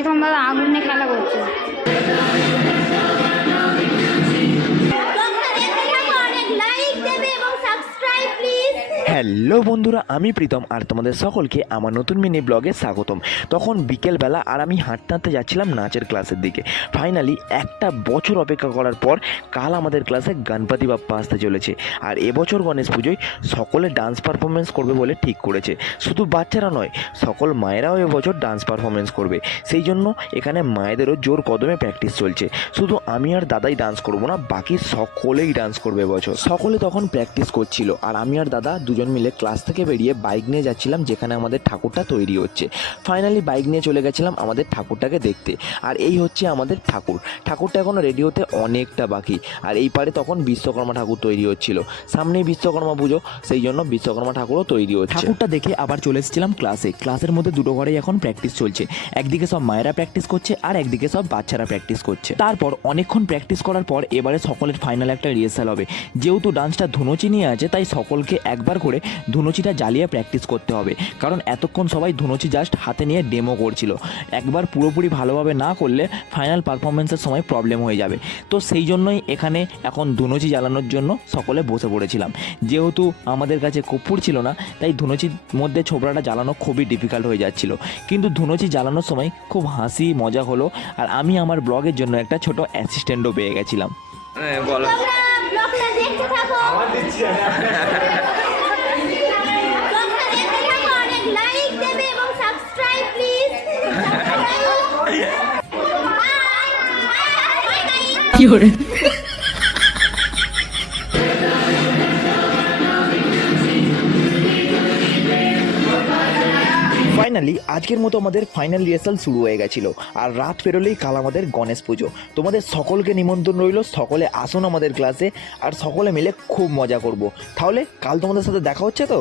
প্রথমবার আগুন নিয়ে খেলা করছে। হ্যালো বন্ধুরা, আমি প্রীতম আর তোমাদের সকলকে আমার নতুন মিনি ব্লগে স্বাগতম। তখন বিকেলবেলা আর আমি হাঁটতে হাঁটতে যাচ্ছিলাম নাচের ক্লাসের দিকে। ফাইনালি একটা বছর অপেক্ষা করার পর কাল আমাদের ক্লাসে গণপতি বাপ্পা আসতে চলেছে। আর এবছর গণেশ পুজোয় সকলে ডান্স পারফরমেন্স করবে বলে ঠিক করেছে। শুধু বাচ্চারা নয়, সকল মায়েরাও এবছর ডান্স পারফরমেন্স করবে। সেই জন্য এখানে মায়েদেরও জোর কদমে প্র্যাকটিস চলছে। শুধু আমি আর দাদাই ডান্স করবো না, বাকি সকলেই ডান্স করবে এবছর। সকলে তখন প্র্যাকটিস করছিল আর আমি আর দাদা দুজন মিলে ক্লাস থেকে বেরিয়ে বাইক নিয়ে যাচ্ছিলাম যেখানে আমাদের ঠাকুরটা তৈরি হচ্ছে। ফাইনালি বাইক নিয়ে চলে গেছিলাম আমাদের ঠাকুরটাকে দেখতে। আর এই হচ্ছে আমাদের ঠাকুরটা এখনও রেডি হতে অনেকটা বাকি। আর এই পারে তখন বিশ্বকর্মা ঠাকুর তৈরি হচ্ছিল। সামনেই বিশ্বকর্মা পুজো, সেই জন্য বিশ্বকর্মা ঠাকুরও তৈরি হচ্ছে। ঠাকুরটা দেখে আবার চলে এসেছিলাম ক্লাসের মধ্যে দুটো ঘরেই এখন প্র্যাকটিস চলছে। একদিকে সব মায়েরা প্র্যাকটিস করছে আর একদিকে সব বাচ্চারা প্র্যাকটিস করছে। তারপর অনেকক্ষণ প্র্যাকটিস করার পর এবারে সকলের ফাইনাল একটা রিহার্সাল হবে। যেহেতু ডান্সটা ধুনুচি নিয়ে আছে, তাই সকলকে একবার করে ধুনুচিটা জ্বালিয়ে প্র্যাকটিস করতে হবে। কারণ এতক্ষণ সবাই ধুনুচি জাস্ট হাতে নিয়ে ডেমো করছিল। একবার পুরোপুরি ভালোভাবে না করলে ফাইনাল পারফরমেন্সের সময় প্রবলেম হয়ে যাবে। তো সেই জন্যই এখানে এখন ধুনুচি জ্বালানোর জন্য সকলে বসে পড়েছিলাম। যেহেতু আমাদের কাছে কর্পূর ছিল না, তাই ধুনুচির মধ্যে ছোবড়াটা জ্বালানো খুবই ডিফিকাল্ট হয়ে যাচ্ছিল। কিন্তু ধুনুচি জ্বালানোর সময় খুব হাসি মজা হলো। আর আমি আমার ব্লগের জন্য একটা ছোট অ্যাসিস্ট্যান্টও পেয়ে গেছিলাম। বলো। ফাইনালি আজকের মতো আমাদের ফাইনাল রিহার্সাল শুরু হয়ে গেছিল। আর রাত পেরোলেই কাল আমাদের গণেশ পুজো। তোমাদের সকলকে নিমন্ত্রণ রইল, সকলে আসুন আমাদের ক্লাসে আর সকলে মিলে খুব মজা করব। তাহলে কাল তোমাদের সাথে দেখা হচ্ছে তো।